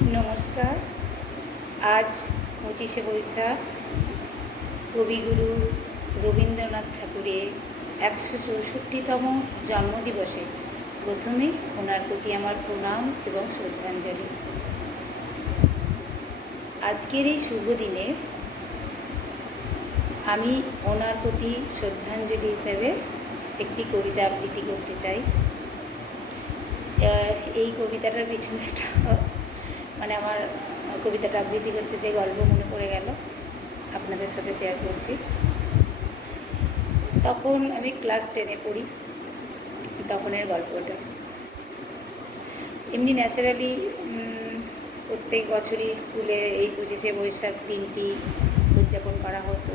নমস্কার। আজ ২৫শে বৈশাখ কবিগুরু রবীন্দ্রনাথ ঠাকুরের ১৬৪তম জন্মদিবসে প্রথমেই ওনার প্রতি আমার প্রণাম এবং শ্রদ্ধাঞ্জলি। আজকের এই শুভ দিনে আমি ওনার প্রতি শ্রদ্ধাঞ্জলি হিসেবে একটি কবিতা আবৃত্তি করতে চাই। এই কবিতাটার পিছনে একটা আমার কবিতাটা আবৃত্তি করতে যে গল্প মনে পড়ে গেল, আপনাদের সাথে শেয়ার করছি। তখন আমি ক্লাস 10-এ পড়ি, তখনের গল্পটা। এমনি ন্যাচারালি প্রত্যেক বছরই স্কুলে এই ২৫শে বৈশাখ দিনটি উদযাপন করা হতো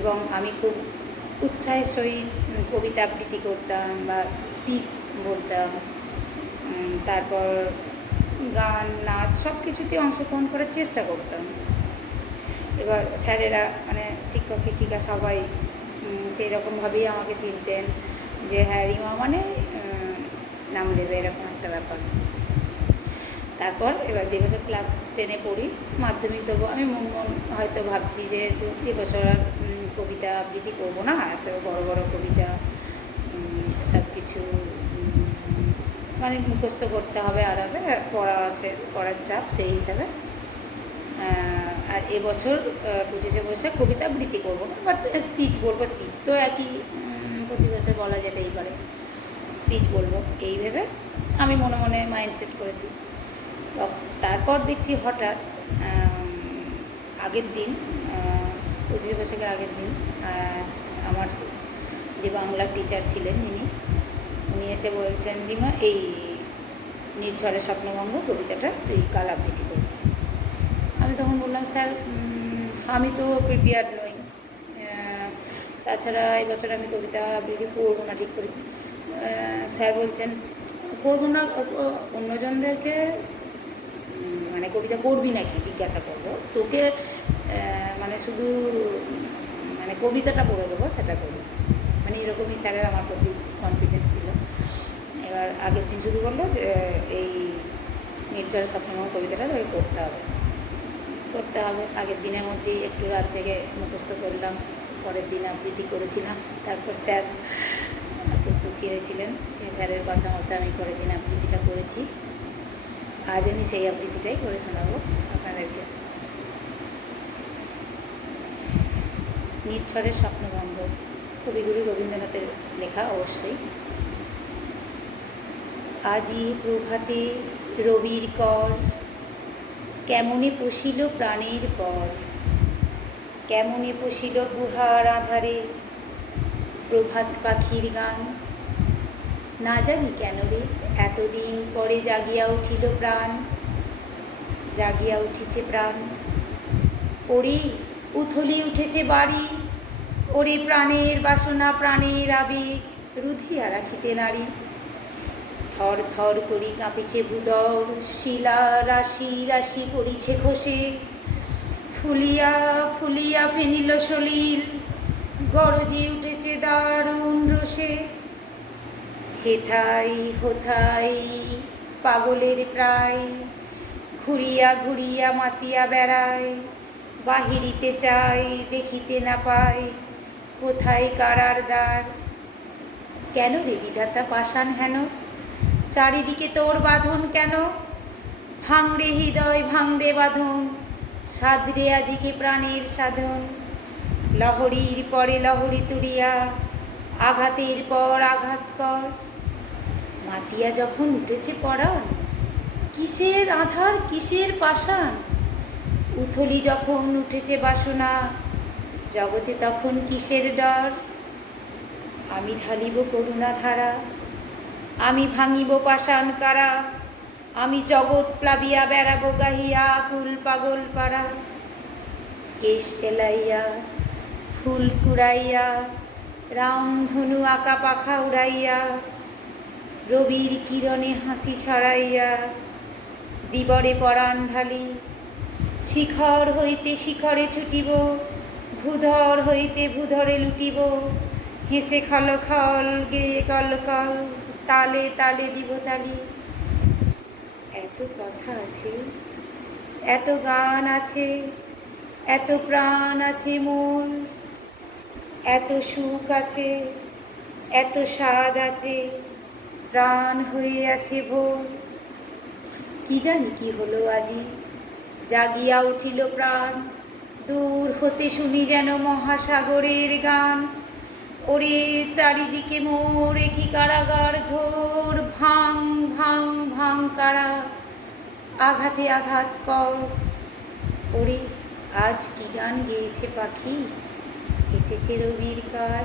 এবং আমি খুব উৎসাহের সহিত কবিতা আবৃত্তি করতাম বা স্পিচ বলতাম, তারপর গান, নাচ সব কিছুতে অংশগ্রহণ করার চেষ্টা করতাম। এবার স্যারেরা শিক্ষক শিক্ষিকা সবাই সেই রকমভাবেই আমাকে চিনতেন যে হ্যাঁ, রিমা নাম দেবে, এরকম একটা ব্যাপার। তারপর এবার যে বছর ক্লাস 10-এ পড়ি, মাধ্যমিক দেবো, আমি হয়তো ভাবছি যে এবছর আর কবিতা আবৃত্তি করবো না, এত বড় বড় কবিতা সব কিছু মুখস্থ করতে হবে, আর পড়া আছে, পড়ার চাপ, সেই হিসাবে। আর এবছর ২৫শে বৈশাখ কবিতা আবৃত্তি করবো না, বাট স্পিচ বলবো। স্পিচ তো একই, প্রতি বছর বলা যেতেই পারে, স্পিচ বলবো এই ভেবে আমি মনে মনে মাইন্ডসেট করেছি। তো তারপর দেখছি হঠাৎ আগের দিন, ২৫শে বৈশাখের আগের দিন, আমার যে বাংলার টিচার ছিলেন উনি এসে বলছেন, রিমা এই নির্ঝরের স্বপ্নভঙ্গ কবিতাটা তুই কাল আবৃত্তি করবি। আমি তখন বললাম, স্যার আমি তো প্রিপেয়ার্ড নই, তাছাড়া এবছর আমি কবিতা আবৃত্তি করবো না, ঠিক করেছি। স্যার বলছেন, করবো না, অন্যজনদেরকে কবিতা করবি নাকি জিজ্ঞাসা করবো, তোকে শুধু কবিতাটা পড়ে দেবো, সেটা করবি। এরকমই স্যারের আমার প্রতি কনফিডেন্স ছিল। এবার আগের দিন শুধু বললো যে এই নির্ঝরের স্বপ্নভঙ্গ কবিতাটা তোকে করতে হবে। আগের দিনের মধ্যেই একটু রাত জেগে মুখস্থ করলাম, পরের দিন আবৃত্তি করেছিলাম। তারপর স্যার খুব খুশি হয়েছিলেন, স্যারের কথা মতো আমি পরের দিন আবৃত্তিটা করেছি। আজ আমি সেই আবৃত্তিটাই করে শোনাবো আপনাদেরকে। নির্ঝরের স্বপ্নভঙ্গ, কবিগুরু রবীন্দ্রনাথের লেখা অবশ্যই। আজি প্রভাতে রবির কর, কেমনে পশিল প্রাণের পর, কেমনে পশিল গুহার আধারে প্রভাত পাখির গান। না জানি কেন রে এতদিন পরে জাগিয়া উঠিল প্রাণ, জাগিয়া উঠিছে প্রাণ। ওরে উথলি উঠেছে বাড়ি, ওরে প্রাণের বাসনা প্রাণের আবেগ রুধিয়া রাখিতে নারী। থর থর করি কাঁপিছে ভূদর, শিলা রাশি রাশি পড়িছে খসে, ফুলিয়া ফুলিয়া ফেনিল সলিল, গরজে উঠেছে দারুণ রোষে। হেথাই হোথাই পাগলের প্রায়, ঘুরিয়া ঘুরিয়া মাতিয়া বেড়ায়, বাহিরিতে চাই দেখিতে না পায়, কোথায় কারার দ্বার। কেন রে বিধাতা পাষাণ হেন, চারিদিকে তোর বাঁধন কেন, ভাঙরে হৃদয় ভাঙরে বাঁধন, সাধরে আজিকে প্রাণের সাধন। লহরীর পরে লহরী তুলিয়া, আঘাতের পর আঘাত কর। মাতিয়া যখন উঠেছে পরাণ, কিসের আধার কিসের পাষাণ। উথলি যখন উঠেছে বাসনা, জগতে তখন কিসের ডর। আমি ঢালিব করুণা ধারা, আমি ভাঙিব পাষাণ কারা, আমি জগৎ প্লাবিয়া বেড়াবো গাহিয়া আকুল পাগল পাড়া। কেশ এলাইয়া ফুল কুড়াইয়া, রামধনু আঁকা পাখা উড়াইয়া, রবির কিরণে হাসি ছড়াইয়া, দিবরে পরাণ ঢালি। শিখর হইতে শিখরে ছুটিব, ভূধর হইতে ভূধরে লুটিব, হেসে খল খল গেয়ে কল কল, তালে তালে দিব তালি। এত এত কথা আছে, এত গান আছে, এত প্রাণ আছে মোর, এত সুখ আছে, এত স্বাদ আছে, প্রাণ হয়ে আছে ভোর। কি জানি কি হলো আজি, জাগিয়া উঠিল প্রাণ, দূর হতে শুনি যেন মহাসাগরের গান। ওরে চারিদিকে মোর কি কারাগার ঘোর, ভাং ভাং ভাং কারা, আঘাতে আঘাত কর। ওরে আজ কি গান গেয়েছে পাখি, এসেছে রবির কার।